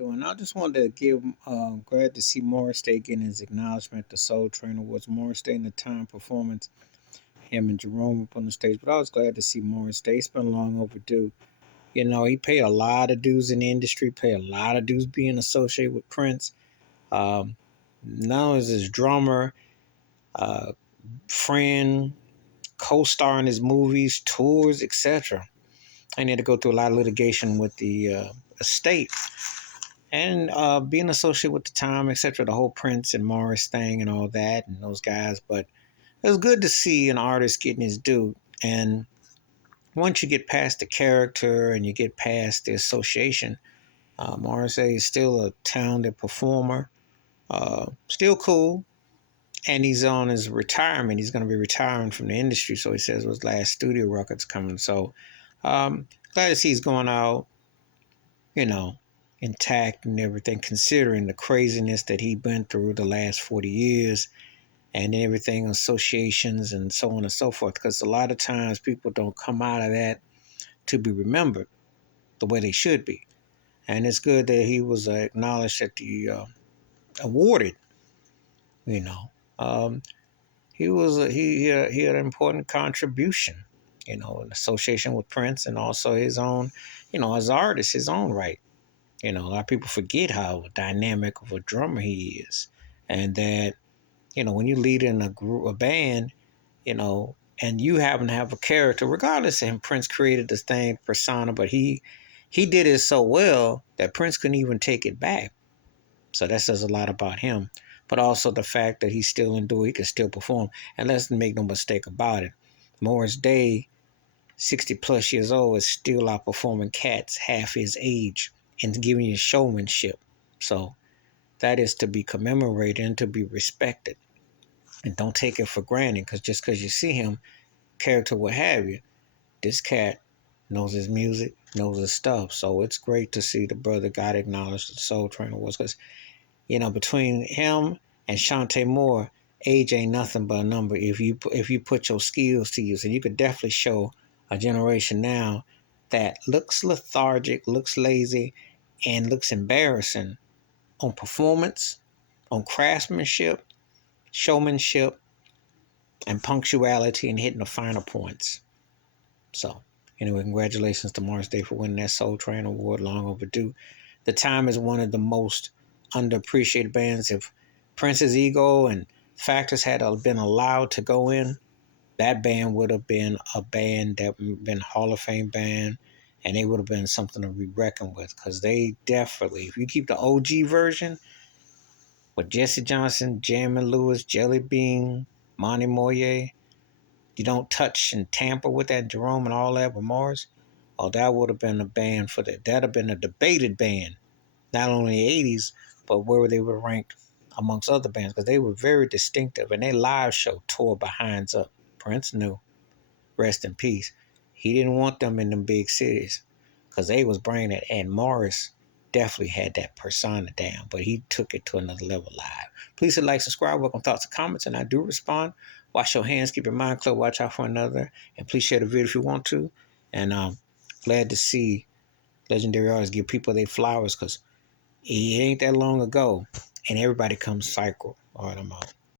doing? I just wanted to give glad to see Morris Day getting his acknowledgement. The Soul Trainer was Morris Day in the time performance. Him and Jerome up on the stage, but I was glad to see Morris Day. It's been long overdue. You know, he paid a lot of dues in the industry, paid a lot of dues being associated with Prince. Um, Now as his drummer, uh, friend, co-star in his movies, tours, etc. I had to go through a lot of litigation with the estate and being associated with the time, etc. The whole Prince and Morris thing and all that, and those guys. But it was good to see an artist getting his due. And once you get past the character and you get past the association, Morrissey is still a talented performer, still cool, and he's on his retirement. He's going to be retiring from the industry, so he says his last studio record's coming. So glad to see he's going out, you know, intact and everything, considering the craziness that he went through the last 40 years and everything, associations and so on and so forth. Because a lot of times people don't come out of that to be remembered the way they should be. And it's good that he was acknowledged at the awarded, you know. Um, he had an important contribution, you know, in association with Prince and also his own, you know, as artist, his own right. You know, a lot of people forget how dynamic of a drummer he is, and that you know when you lead in a group, a band, you know, and you happen to have a character, regardless of him, Prince created this thing persona, but he did it so well that Prince couldn't even take it back. So that says a lot about him. But also the fact that he's still enduring, he can still perform. And let's make no mistake about it. Morris Day, 60 plus years old, is still outperforming cats half his age and giving you showmanship. So that is to be commemorated and to be respected. And don't take it for granted because just because you see him, character, what have you, this cat knows his music, knows his stuff. So it's great to see the brother got acknowledged the Soul Trainer was because you know, between him and Shantae Moore, age ain't nothing but a number. If you put your skills to use, and you could definitely show a generation now that looks lethargic, looks lazy, and looks embarrassing on performance, on craftsmanship, showmanship, and punctuality, and hitting the finer points. So, anyway, congratulations to Morris Day for winning that Soul Train Award, long overdue. The Time is one of the most underappreciated bands. If Prince's ego and Factors had been allowed to go in, that band would have been a band that would have been Hall of Fame band, and they would have been something to be reckoned with because they definitely, if you keep the OG version with Jesse Johnson, Jammin Lewis, Jelly Bean, Monty Moyer, you don't touch and tamper with that Jerome and all that with Morris, oh, that would have been a band for that. That'd have been a debated band, not only in the 80s, but where they were ranked amongst other bands because they were very distinctive and their live show tore behinds up. Prince knew, rest in peace. He didn't want them in them big cities because they was bringing it, and Morris definitely had that persona down, but he took it to another level live. Please hit like, subscribe, welcome thoughts and comments, and I do respond. Wash your hands, keep your mind clear, watch out for another, and please share the video if you want to. And glad to see legendary artists give people their flowers because it ain't that long ago, and everybody comes cycle. All right, I'm out.